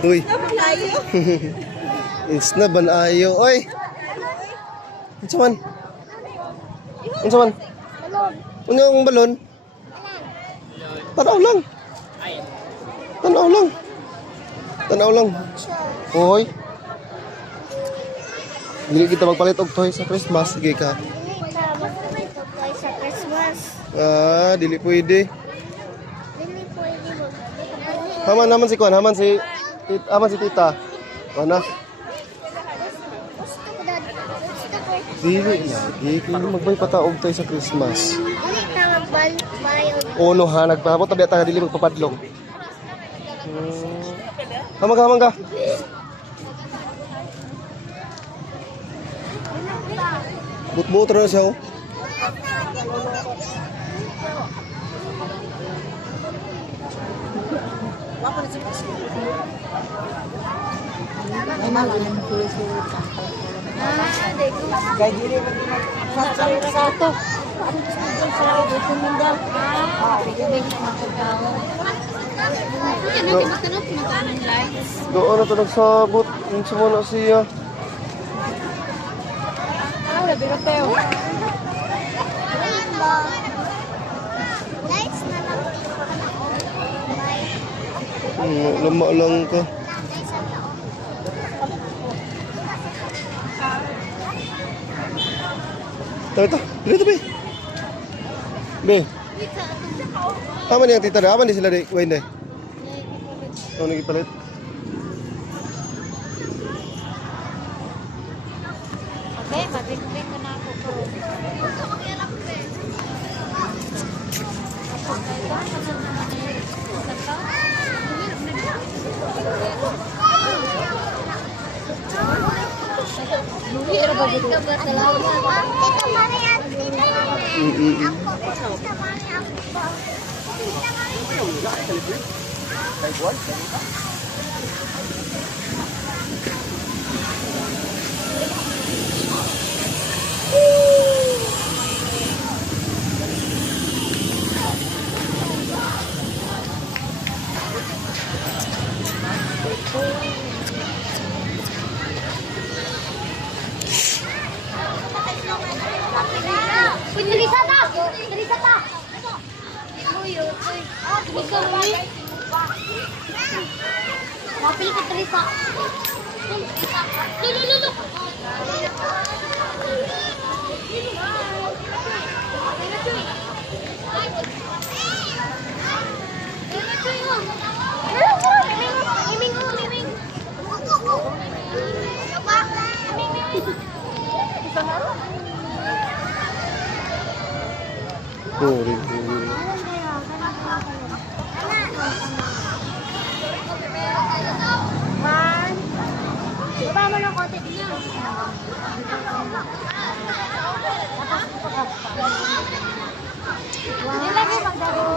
Uy. Isna ban ayo. Oy. Unsa man? Unsa man? Unya ang balon? Tanaw lang. Tanaw lang. Tanaw lang. Oy. Dili kita magpalit og toy sa Christmas, sige ka. Sa Christmas. Ah, dili pwede. Dili pwede mo. Haman si Kuan, haman si tita. Ana. Gusto ko dad. Gusto ko. Dili lagi kini magbay pataog toy sa Christmas. Dili ta magbayad. Ono ha, nagpahabot tabi ta dili magpapadlong. Hamang ka. But na siya. Oh. Doon na ito nagsabot. Yung sumuna siya. Lights na lang. Lama lang ka. Ito. Dito, be. Be. Tama niya, tita. Aman di sila di. Wayne, di. Ano nagipalit? Okay, mabing-bing ko na ako. Tito Mari at Tito Mami. Ako. Tito Mari ako. Teresa ta. Uy. Teresa uy. Mapil ka Teresa. Lulu. Huri. Man. Baba mo ng konti niya. Nilagay magdadong